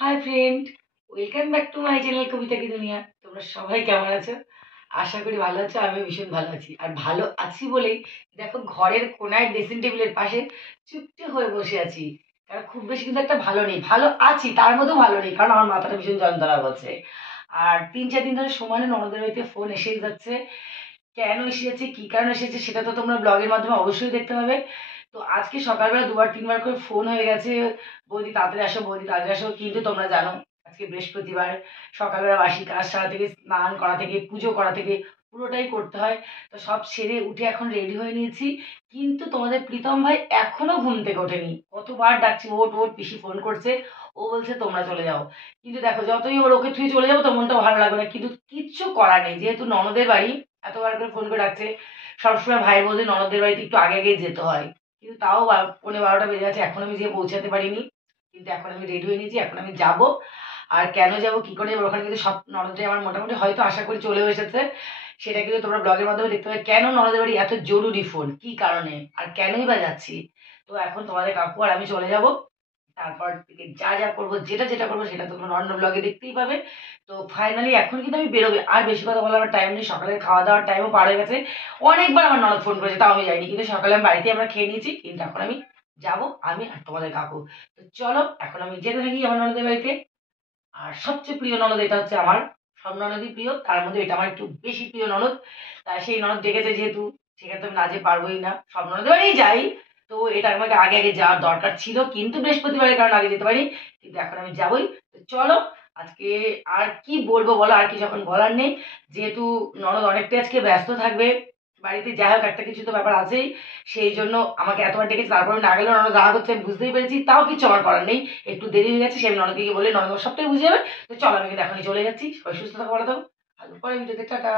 High friend, welcome back to my channel Kavita ki Duniya. তোমরা সবাই কেমন আছো? আশা করি ভালো আছো। আমি ভীষণ ভালো আছি, আর ভালো আছি বলেই দেখো ঘরের কোনায় ড্রেসিং টেবিলের পাশে চুপটি হয়ে বসে আছি। কারণ খুব বেশি কিন্তু একটা ভালো নেই, ভালো আছি তার মধ্যেও ভালো নেই, কারণ আমার মাথাটা ভীষণ যন্ত্রণা করছে। আর 3-4 দিন ধরে সমানে ননদের বাড়িতে ফোন এসেই যাচ্ছে। কেন এসেছে, কি কারণে এসেছে, সেটা তো তোমরা ব্লগের মাধ্যমে অবশ্যই দেখতে পাবে। তো আজকে সকালবেলা দুবার তিনবার করে ফোন হয়ে গেছে, বৌদি তাড়াতাড়ি আসো, বৌদি তাড়াতাড়ি আসো। কিন্তু তোমরা জানো আজকে বৃহস্পতিবার, সকালবেলা বাসি কাজ সারা থেকে, স্নান করা থেকে, পুজো করা থেকে পুরোটাই করতে হয়। তো সব সেরে উঠে এখন রেডি হয়ে নিয়েছি। কিন্তু তোমাদের প্রীতম ভাই এখনো ঘুম থেকে ওঠেনি। কতবার ডাকছি, ওঠ ওঠ, পিসি ফোন করছে। ও বলছে তোমরা চলে যাও। কিন্তু দেখো যতই ওকে থুয়ে চলে যাবো তো মনটা ভালো লাগবে না, কিন্তু কিচ্ছু করার নেই, যেহেতু ননদের বাড়ি। এতবার করে ফোন করে ডাকছে। সবসময় ভাই বলছে ননদের বাড়িতে একটু আগে আগে যেতে হয়, কিন্তু তাও 11:15 বেজে গেছে, এখন আমি যেয়ে পৌঁছাতে পারিনি। কিন্তু এখন আমি রেডি হয়ে নিয়েছি, এখন আমি যাব। আর কেন যাব, কি করে যাবো, ওখানে কিন্তু সব ননদরাই আমার মোটামুটি হয়তো আশা করি চলেও এসেছে। সেটা কিন্তু তোমরা ব্লগের মাধ্যমে দেখতে পাবে, কেন ননদের বাড়ি এত জরুরি ফোন, কি কারণে, আর কেনই বা যাচ্ছি। তো এখন তোমাদের কাকু আর আমি চলে যাব। তারপর থেকে যা যা করবো, যেটা যেটা করবো সেটা তোমরা অন্য ব্লগে দেখতেই পাবে। তো ফাইনালি এখন কিন্তু আমি বেরোবে, আর বেশি কথা বলার আমার টাইম নেই, সকালের খাওয়া দাওয়ার টাইমও পার হয়ে গেছে। অনেকবার আমার ননদ ফোন করেছে, তাও আমি যাইনি, কিন্তু সকালে আমি বাড়িতে আমরা খেয়ে নিয়েছি। কিন্তু এখন আমি যাব, আমি আর তোমাদের কাকু। তো চলো এখন আমি যেতে থাকি আমার ননদের বাড়িতে। আর সবচেয়ে প্রিয় ননদ এটা হচ্ছে আমার, সব ননদই প্রিয়, তার মধ্যে এটা আমার একটু বেশি প্রিয় ননদ। তাই সেই ননদ ডেকেছে যেহেতু, সেখানে তো আমি না যেতে পারবোই না, সব ননদের বাড়িই যাই। তো এটা আমাকে আগে আগে যাওয়ার দরকার ছিল, কিন্তু বৃহস্পতিবারের কারণে আগে যেতে পারি। কিন্তু এখন আমি যাবই। তো চলো আজকে আর কি বলবো বলো, আর কিছু এখন বলার নেই। যেহেতু ননদ অনেকটাই আজকে ব্যস্ত থাকবে বাড়িতে, যাই হোক একটা কিছু তো ব্যাপার আছেই। সেই জন্য আমাকে এতবার ডেকেছে, তারপরে না গেলেও ননদ রাগ হচ্ছে, আমি বুঝতেই পেরেছি, তাও কিছু আমার করার নেই। একটু দেরি হয়ে গেছে, সে আমি ননদকে গিয়ে বলে ননদ আমার সবটাই বুঝে যাবে। তো চলো আমি কিন্তু এখনই চলে যাচ্ছি, সবাই সুস্থ থাকো, ভালো থাকো। আর পরে ভিডিওতে টাটা।